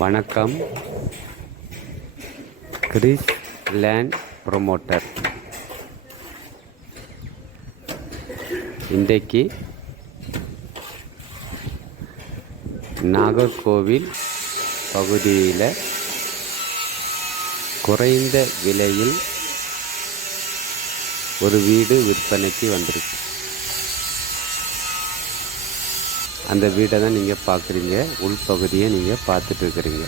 வணக்கம். Chris land promoter. இன்றைக்கு நாகர்கோவில் பகுதியில் குறைந்த விலையில் ஒரு வீடு விற்பனைக்கு வந்திருக்கு. அந்த வீடை தான் நீங்கள் பார்க்குறீங்க. உள்பகுதியை நீங்கள் பார்த்துட்டு இருக்கிறீங்க.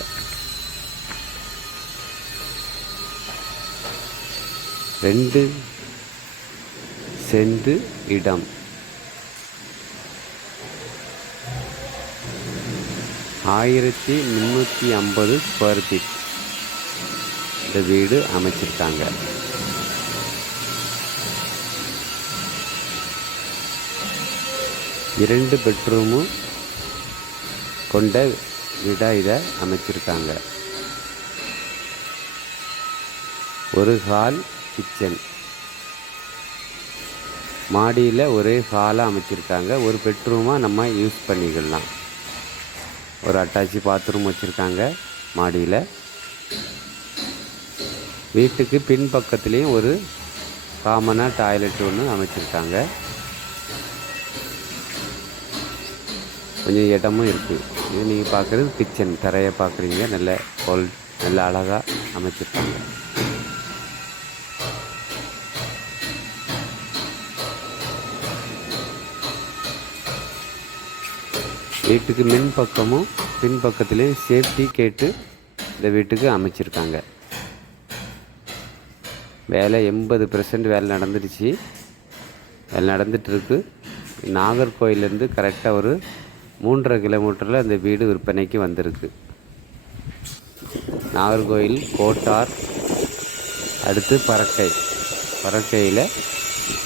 ரெண்டு செண்டு இடம். ஆயிரத்தி முந்நூற்றி ஐம்பது ஸ்கொயர் ஃபீட் இந்த வீடு அமைச்சிருக்காங்க. இரண்டு பெட்ரூமும் கொண்ட வீடாக இதை அமைச்சிருக்காங்க. ஒரு ஹால் கிச்சன். மாடியில் ஒரே ஹாலாக அமைச்சிருக்காங்க. ஒரு பெட்ரூமாக நம்ம யூஸ் பண்ணிக்கலாம். ஒரு அட்டாச்சி பாத்ரூம் வச்சுருக்காங்க மாடியில். வீட்டுக்கு பின்பக்கத்துலேயும் ஒரு காமனாக டாய்லெட் ஒன்று அமைச்சிருக்காங்க. கொஞ்சம் இடமும் இருக்குது இது நீங்கள் பார்க்குறது கிச்சன் தரையை பார்க்குறீங்க நல்ல கோல் நல்ல அழகாக அமைச்சிருக்காங்க. வீட்டுக்கு மின் பக்கமும் பின்பக்கத்துலேயும் சேஃப்டி கேட்டு இந்த வீட்டுக்கு அமைச்சிருக்காங்க. வேலை எண்பது பெர்சன்ட் வேலை நடந்துடுச்சு. வேலை நடந்துகிட்ருக்கு நாகர்கோயிலேருந்து கரெக்டாக ஒரு மூன்றரை கிலோமீட்டரில் அந்த வீடு விற்பனைக்கு வந்திருக்கு. நாகர்கோயில் கோட்டார் அடுத்து பறக்கை பறக்கையில்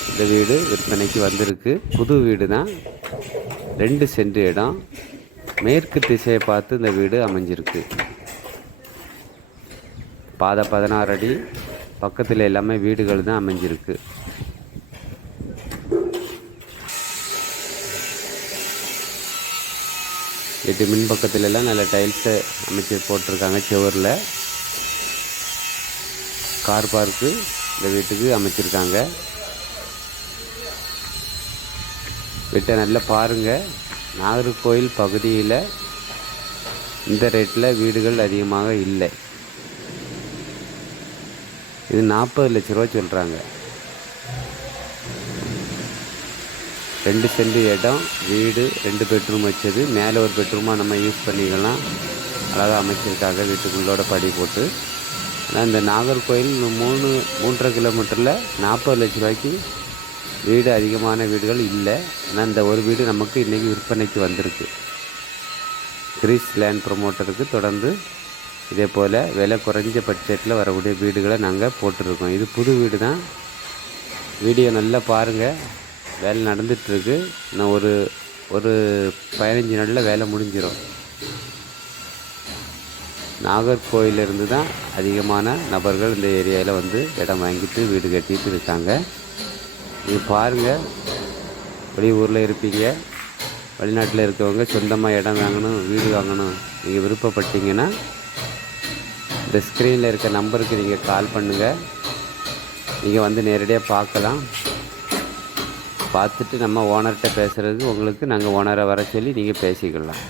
இந்த வீடு விற்பனைக்கு வந்திருக்கு. புது வீடு தான் ரெண்டு சென்ட் இடம். மேற்கு திசையை பார்த்து இந்த வீடு அமைஞ்சிருக்கு. பாதை பதினாறு அடி. பக்கத்தில் எல்லாமே வீடுகள் தான் அமைஞ்சிருக்கு. வீட்டு மின் நல்ல டைல்ஸை அமைச்சு போட்டிருக்காங்க சுவரில். கார் பார்க்கு இந்த வீட்டுக்கு அமைச்சிருக்காங்க. வீட்டை நல்லா பாருங்கள் நாகர்கோயில் பகுதியில் இந்த ரேட்டில் வீடுகள் அதிகமாக இல்லை. இது நாற்பது லட்ச ரூபா சொல்கிறாங்க ரெண்டு செண்டு இடம் வீடு ரெண்டு பெட்ரூம் வச்சது. மேலே ஒரு பெட்ரூமாக நம்ம யூஸ் பண்ணிக்கலாம். அழகாக அமைச்சிருக்காங்க வீட்டுக்குள்ளோட படி போட்டு. ஆனால் இந்த நாகர்கோயில் மூணு மூன்றரை கிலோமீட்டரில் நாற்பது லட்ச ரூபாய்க்கு வீடு அதிகமான வீடுகள் இல்லை. ஆனால் இந்த ஒரு வீடு நமக்கு இன்றைக்கி விற்பனைக்கு வந்திருக்கு. கிரீஸ் லேண்ட் ப்ரொமோட்டருக்கு தொடர்ந்து இதே போல் விலை குறைஞ்ச பட்ஜெட்டில் வரக்கூடிய வீடுகளை நாங்கள் போட்டிருக்கோம். இது புது வீடு தான் வீடியோ நல்லா பாருங்கள் வேலை நடந்துகிட்ருக்கு நான் ஒரு ஒரு பதினஞ்சு நாளில் வேலை முடிஞ்சிடும் நாகர்கோயிலிருந்து தான் அதிகமான நபர்கள் இந்த ஏரியாவில் வந்து இடம் வாங்கிட்டு வீடு கட்டிட்டு இருக்காங்க. இது பாருங்கள் வெளியூரில் இருப்பீங்க. வெளிநாட்டில் இருக்கவங்க சொந்தமாக இடம் வாங்கணும் வீடு வாங்கணும். நீங்கள் விருப்பப்பட்டீங்கன்னா இந்த ஸ்க்ரீனில் இருக்க நம்பருக்கு நீங்கள் கால் பண்ணுங்கள் நீங்கள் வந்து நேரடியாக பார்க்கலாம். பார்த்துட்டு நம்ம ஓனர்கிட்ட பேசுகிறதுக்கு உங்களுக்கு நாங்கள் ஓனரை வர சொல்லி நீங்கள் பேசிக்கலாம்.